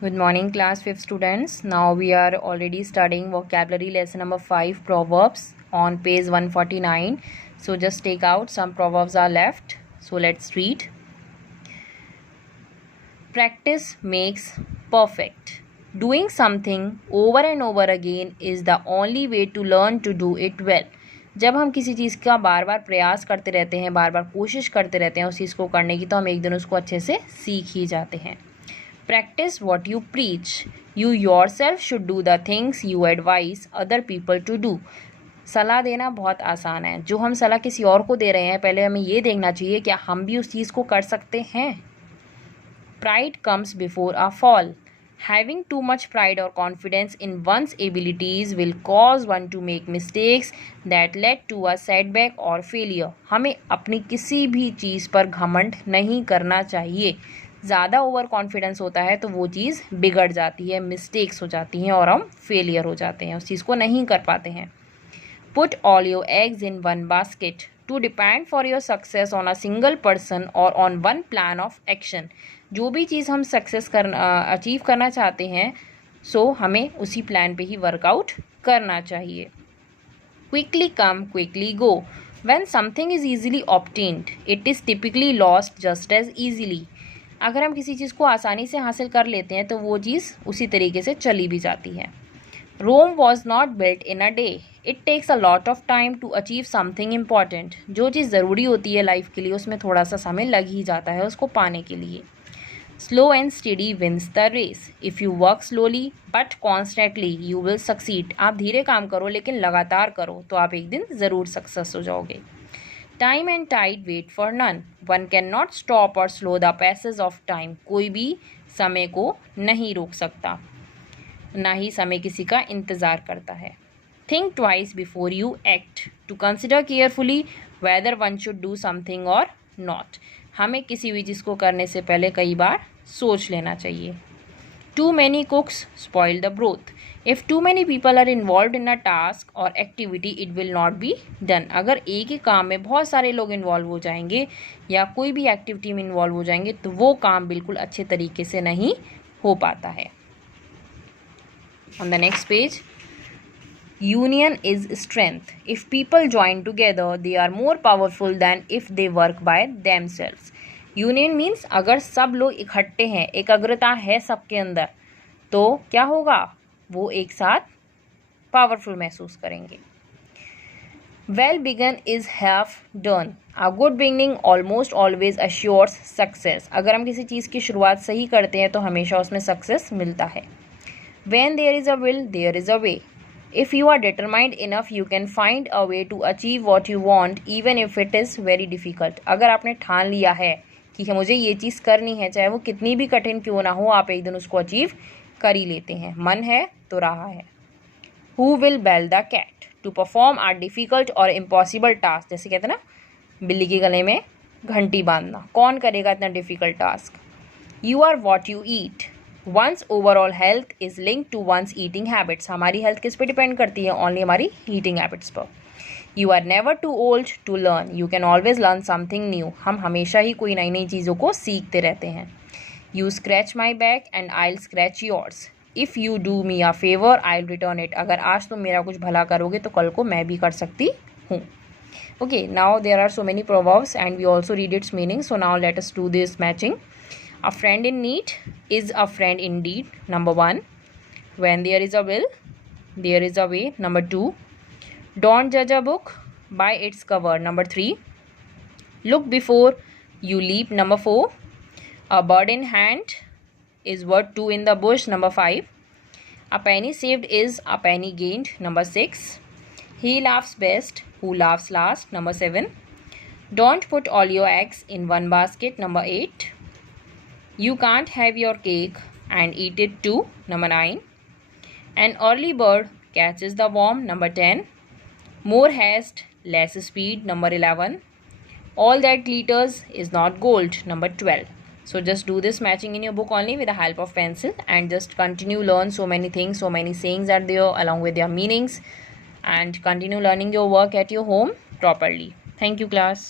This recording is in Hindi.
Good morning, class 5th students. Now we are already studying vocabulary lesson number 5, proverbs, on page 149. So just take out some proverbs are left. So let's read. Practice makes perfect. Doing something over and over again is the only way to learn to do it well. जब हम किसी चीज़ का बार बार प्रयास करते रहते हैं, बार बार कोशिश करते रहते हैं उस चीज़ को करने की, तो हम एक दिन उसको अच्छे से सीख ही जाते हैं. Practice what you preach. You yourself should do the things you advise other people to do. सलाह देना बहुत आसान है. जो हम सलाह किसी और को दे रहे हैं, पहले हमें ये देखना चाहिए क्या हम भी उस चीज़ को कर सकते हैं. Pride comes before a fall. Having too much pride or confidence in one's abilities will cause one to make mistakes that led to a setback or failure. हमें अपनी किसी भी चीज़ पर घमंड नहीं करना चाहिए. ज़्यादा ओवर कॉन्फिडेंस होता है तो वो चीज़ बिगड़ जाती है, मिस्टेक्स हो जाती हैं और हम फेलियर हो जाते हैं, उस चीज़ को नहीं कर पाते हैं. Put all your eggs in one basket. To depend for your success on a single person और on one plan of action. जो भी चीज़ हम सक्सेस अचीव करना चाहते हैं, सो हमें उसी प्लान पे ही वर्कआउट करना चाहिए. Quickly come quickly go. When something is easily obtained it is typically lost just as easily. अगर हम किसी चीज़ को आसानी से हासिल कर लेते हैं तो वो चीज़ उसी तरीके से चली भी जाती है. Rome was not built in a day. It takes a lot of time to achieve something important. जो चीज़ ज़रूरी होती है लाइफ के लिए उसमें थोड़ा सा समय लग ही जाता है उसको पाने के लिए. Slow and steady wins the race. If you work slowly but constantly you will succeed. आप धीरे काम करो लेकिन लगातार करो तो आप एक दिन ज़रूर सक्सेस हो जाओगे. Time and tide wait for none. One can not stop or slow the passage of time. कोई भी समय को नहीं रोक सकता, ना ही समय किसी का इंतज़ार करता है. Think twice before you act. To consider carefully whether one should do something और नॉट. हमें किसी भी चीज़ को करने से पहले कई बार सोच लेना चाहिए. Too many cooks spoil the broth. If too many people are involved in a task or activity, it will not be done. अगर एक ही काम में बहुत सारे लोग इन्वॉल्व हो जाएंगे या कोई भी एक्टिविटी में इन्वॉल्व हो जाएंगे तो वो काम बिल्कुल अच्छे तरीके से नहीं हो पाता है. On the next page, union is strength. If people join together, they are more powerful than if they work by themselves. Union means अगर सब लोग इकट्ठे हैं, एकाग्रता है सबके अंदर, तो क्या होगा, वो एक साथ पावरफुल महसूस करेंगे. Well begun is half done. A good beginning almost always assures success. अगर हम किसी चीज़ की शुरुआत सही करते हैं तो हमेशा उसमें सक्सेस मिलता है. When there is a will there is a way. If you are determined enough you can find a way to achieve what you want even if it is very difficult. अगर आपने ठान लिया है कि मुझे ये चीज़ करनी है, चाहे वो कितनी भी कठिन क्यों ना हो, आप एक दिन उसको अचीव कर ही लेते हैं. मन है तो रहा है. Who will bell the cat. To perform are difficult और इम्पॉसिबल टास्क. जैसे कहते हैं ना, बिल्ली के गले में घंटी बांधना. कौन करेगा इतना difficult task. You are what you eat. One's overall health is link to one's eating habits. हमारी हेल्थ किस पे डिपेंड करती है, ओनली हमारी ईटिंग हैबिट्स पर. You are never too old to learn. You can always learn something new. हम हमेशा ही कोई नई नई चीज़ों को सीखते रहते हैं. You scratch my back and I will scratch yours. If you do me a favour I will return it. अगर आज तुम मेरा कुछ भला करोगे तो कल को मैं भी कर सकती हूँ. Okay, now there are so many proverbs and we also read its meaning. So now let us do this matching. A friend in need is a friend in deed. Number 1. When there is a will, there is a way. Number 2. Don't judge a book by its cover. Number 3. Look before you leap. Number 4. A bird in hand is worth 2 in the bush. Number 5. A penny saved is a penny gained. Number 6. He laughs best who laughs last. Number 7. Don't put all your eggs in one basket. Number 8. You can't have your cake and eat it too. Number 9. An early bird catches the worm. Number 10. More haste, less speed. Number 11. All that glitters is not gold. Number 12. So just do this matching in your book only with the help of pencil and just continue learn so many things, so many sayings are there along with their meanings, and continue learning your work at your home properly. Thank you, class.